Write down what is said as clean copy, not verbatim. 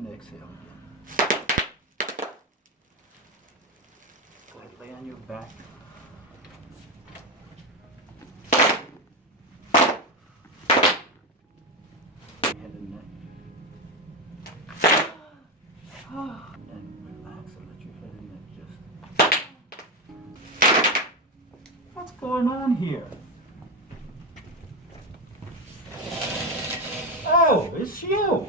And exhale again. Go ahead, lay on your back. Head and neck. And relax and let your head and neck just... What's going on here? Oh, it's you!